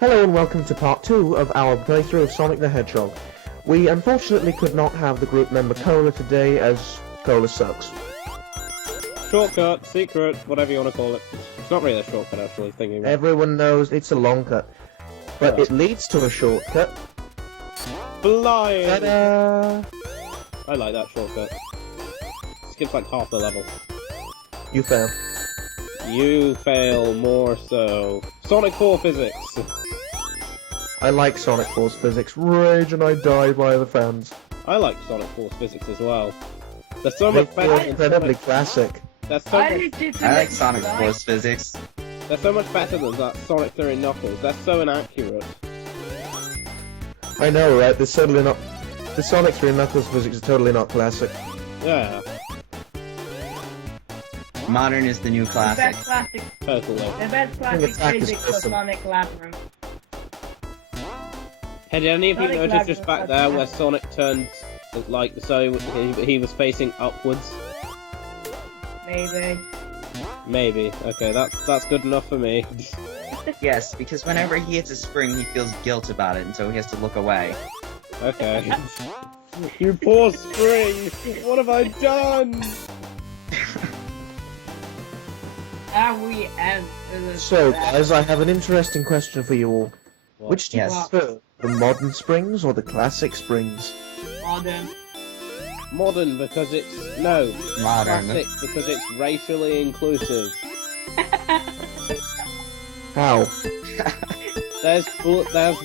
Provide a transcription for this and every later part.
Hello and welcome to part 2 of our playthrough of Sonic the Hedgehog. We unfortunately could not have the group member Cola today as Cola sucks. Shortcut, secret, whatever you want to call it. It's not really a shortcut actually, thinking about it. Everyone knows it's a long cut, but it leads to a shortcut. Flying! Ta-da! I like that shortcut. Skips like half the level. You fail. You fail more so. Sonic 4 physics! I like Sonic 4's physics. Rage and I die by the fans. I like Sonic 4's physics as well. They're so much better They're than incredibly classic. They're so I much, like Sonic 4's physics. they're so much better than that Sonic 3 and Knuckles. They're so inaccurate. I know, right? They're totally not... The Sonic 3 and Knuckles physics are totally not classic. Yeah, Modern is the new The classic. best classic, totally. the best classic it's Attack is physics for awesome. Sonic Labyrinth. Hey, did any of you Sonic notice just Labyrinth back was there the where best. Sonic turned, like, so he was facing upwards? Maybe. Maybe. Okay, that's good enough for me. Yes, because whenever he hits a spring, he feels guilt about it, and so he has to look away. Okay. You poor spring! What have I done? And we end the So, guys, I have an interesting question for you all. Which do you Yes. prefer? The modern springs or the classic springs? modern. Modern because it's no Modern. classic because it's racially inclusive. How? There's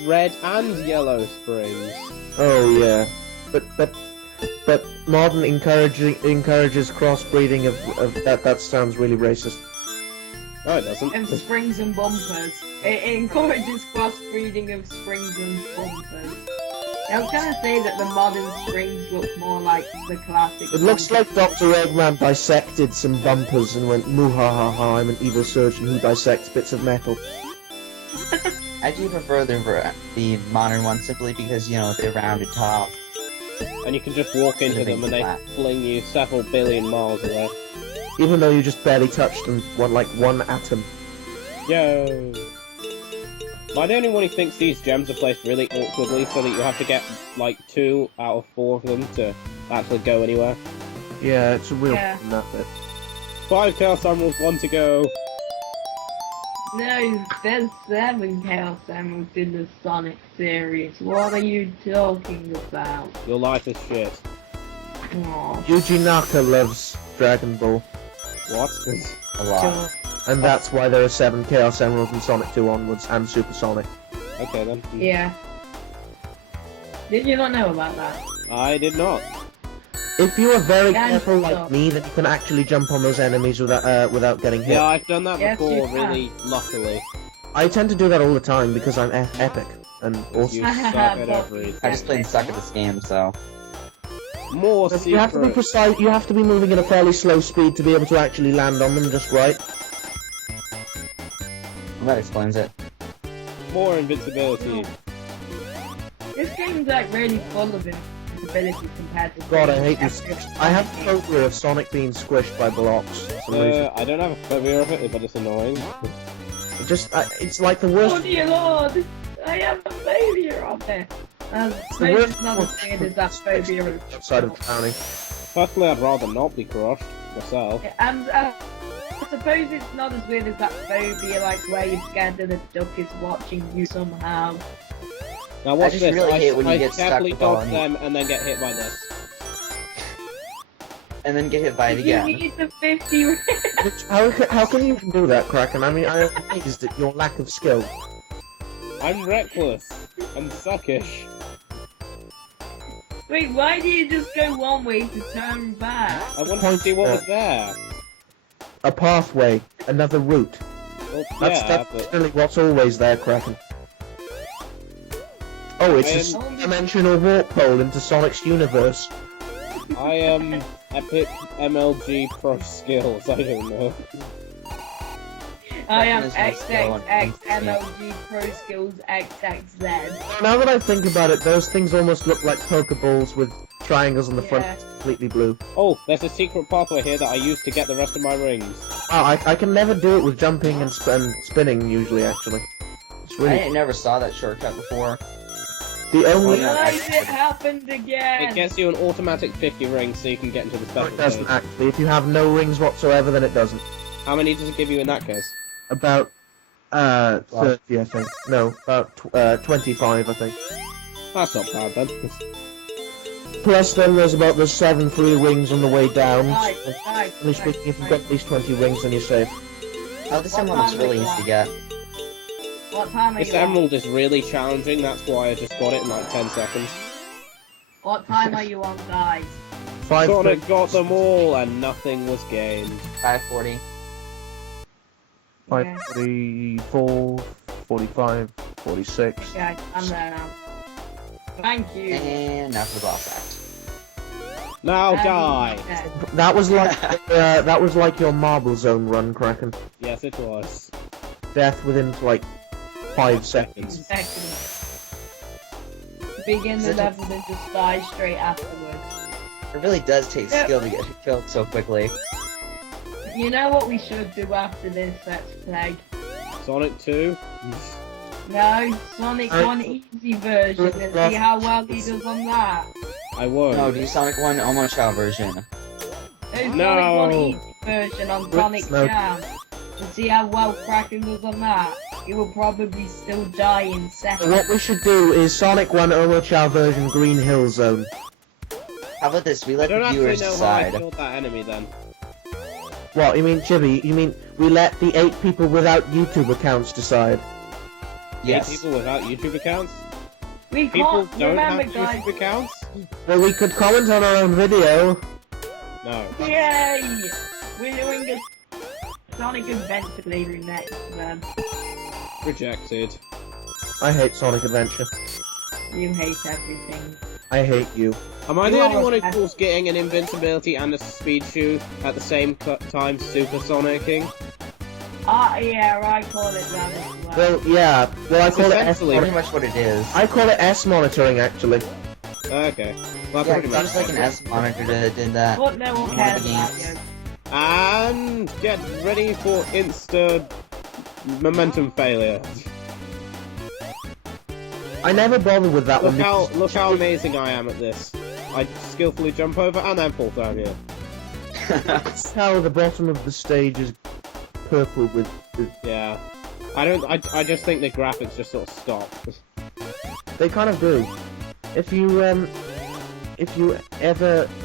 red and yellow springs. Oh yeah, but modern encourages crossbreeding of that. That sounds really racist. No, it doesn't. And springs and bumpers. It encourages crossbreeding of springs and bumpers. I was gonna say that the modern springs look more like the classic. It looks bumpers. like Dr. Eggman dissected some bumpers and went, "Moo ha ha ha! I'm an evil surgeon who dissects bits of metal." I do prefer the modern one simply because, you know, they're rounded top. And you can just walk into them and they fling you several billion miles away. Even though you just barely touched them, like one atom. Yo. Am I the only one who thinks these gems are placed really awkwardly so that you have to get like 2 out of 4 of them to actually go anywhere? Yeah, it's a real Yeah. that bit. 5 Chaos Emeralds, 1 to go. No, there's 7 Chaos Emeralds in the Sonic series. What are you talking about? Your life is shit. Aw, Yuji Naka loves Dragon Ball, What? A lot. sure. and that's why there are 7 Chaos Emeralds from Sonic 2 onwards, and Super Sonic. Okay then. Yeah. Did you not know about that? I did not. If you are very Yeah, careful like stop. me, then you can actually jump on those enemies without getting hit. Yeah, I've done that Yes, before, you can. really luckily. I tend to do that all the time because I'm epic and awesome. You suck at But- everything. I just plain suck at this game, so... More But you have to be secrets. precise. You have to be moving at a fairly slow speed to be able to actually land on them just right. That explains it. More invincibility. This game's like really full of invincibility compared to. God, I hate previous this. episodes. I have a phobia of Sonic being squished by blocks. For some reason. I don't have a phobia of it, but it's annoying. It just, it's like the Oh worst. dear lord! I have a failure on there. the Maybe worst it's not as bad as that phobia of. outside of drowning. Personally, I'd rather not be crushed myself. And I suppose it's not as weird as that phobia, like where you're scared that a duck is watching you somehow. Now watch just this. really I, hate when you I get stuck carefully with all dodge on them and then get hit by this. And then get hit by it You again. need the 50. How can you even do that, Kraken? I mean, I'm amazed at your lack of skill. I'm reckless and suckish. Wait, why do you just go one way to turn back? I wanted to see what was there. A pathway, another route. Well, That's yeah, but really what's always there, Kraken. Oh, it's a I dimensional warp hole into Sonic's universe. I am epic MLG pro skills. I don't know. I am That is my skill on XXXMLG Pro Skills XXZ. Now that I think about it, those things almost look like Pokeballs with triangles on the front, Yeah. completely blue. Oh, there's a secret pathway here that I use to get the rest of my rings. Oh, I can never do it with jumping and spinning, usually, actually. It's really never saw that shortcut before. the only. no, Guys, it happened It again! gets you an automatic 50 rings so you can get into the No, special it doesn't stage. actually. If you have no rings whatsoever, then it doesn't. How many does it give you in that case? About 30, I think. No, about 25, I think. That's not bad then. Plus, then there's 7 free rings on the way down. Guys, Generally speaking, if you've got at least 20 rings, then you're safe. Oh, this emerald looks really easy to get. What time are This you on? emerald is really challenging, that's why I just got it in like 10 seconds. What time are you on, guys? 5 Sonic got them all and nothing was gained. 540. 44, 45, 46. Okay, I'm there now. Thank you. And now for the boss act. Now die! Dead. That was like your Marble Zone run, Kraken. Yes, it was. Death within like 5 seconds. Seconds. Begin the Is it a- level and just die straight afterwards. It really does take Yep. skill to get killed so quickly. You know what we should do after this Let's Play? Sonic 2? No, Sonic I- 1 easy version and see how well he does on that. I won. No, do Sonic 1 Almost Child version. No, No. Sonic 1 easy version on Sonic No. Jam. And see how well Kraken does on that. He will probably still die in So seconds. what we should do is Sonic 1 Overchild version Green Hill Zone. How about this? We I let don't the actually viewers know how I decide. killed that enemy then. What, you mean, Chibi? You mean we let the 8 people without YouTube accounts decide? Yes. People without YouTube accounts? We People can't don't remember, have guys. YouTube accounts? Well, we could comment on our own video. No. Yay! We're doing a Sonic Adventure later next, man. Rejected. I hate Sonic Adventure. You hate everything. I hate you. Am I You the are only one who a- calls getting an invincibility and a speed shoe at the same time super sonicking? Yeah, I call it that as well. Well, yeah. Well, I It's call it S. essentially- Pretty much what it is. I call it S monitoring actually. Okay. Well, Yeah, pretty it much. seems like an S monitor did that. But no one One of cares the about games. you. And get ready for insta momentum failure. I never bother with that one. Look how amazing I am at this. I skillfully jump over and then fall down here. That's how the bottom of the stage is purple with. Yeah. I just think the graphics just sort of stop. They kind of do. If you ever,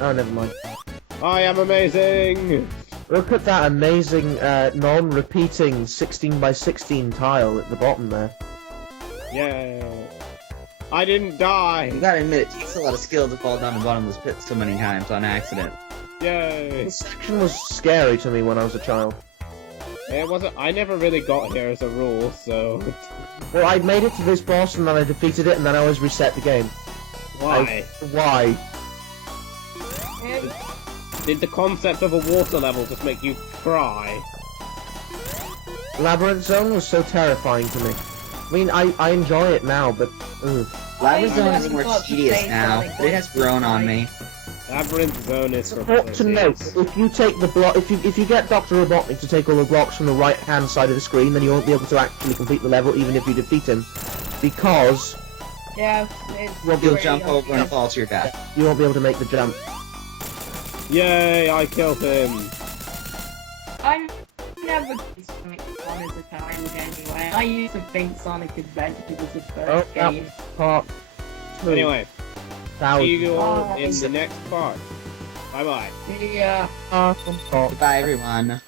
oh never mind. I am amazing! Look at that amazing non-repeating 16 by 16 tile at the bottom there. Yay. I didn't die! You gotta admit, it takes a lot of skill to fall down the bottomless pit so many times on accident. Yay! This section was scary to me when I was a child. It wasn't. I never really got here as a rule, so. Well, I made it to this boss and then I defeated it and then I always reset the game. Why? Why? Did the concept of a water level just make you cry? Labyrinth Zone was so terrifying to me. I mean, I enjoy it now, but ugh. Labyrinth Zone I is more got to tedious say now, Sonic but it has grown on me. Labyrinth Zone is for Important to note, pussies. if you take the block, if you get Dr. Robotnik to take all the blocks from the right-hand side of the screen, then you won't be able to actually complete the level, even if you defeat him, because Yeah, it's Well, You'll pretty jump over and obvious. fall to your death. you won't be able to make the jump. Yay! I killed him. I never did Sonic 1 as a child anyway. I used to think Sonic Adventure was the first Oh, that game. was part 2. Anyway, see 1000. you all Bye. in the next part. Bye bye. Yeah. Awesome. Goodbye, everyone.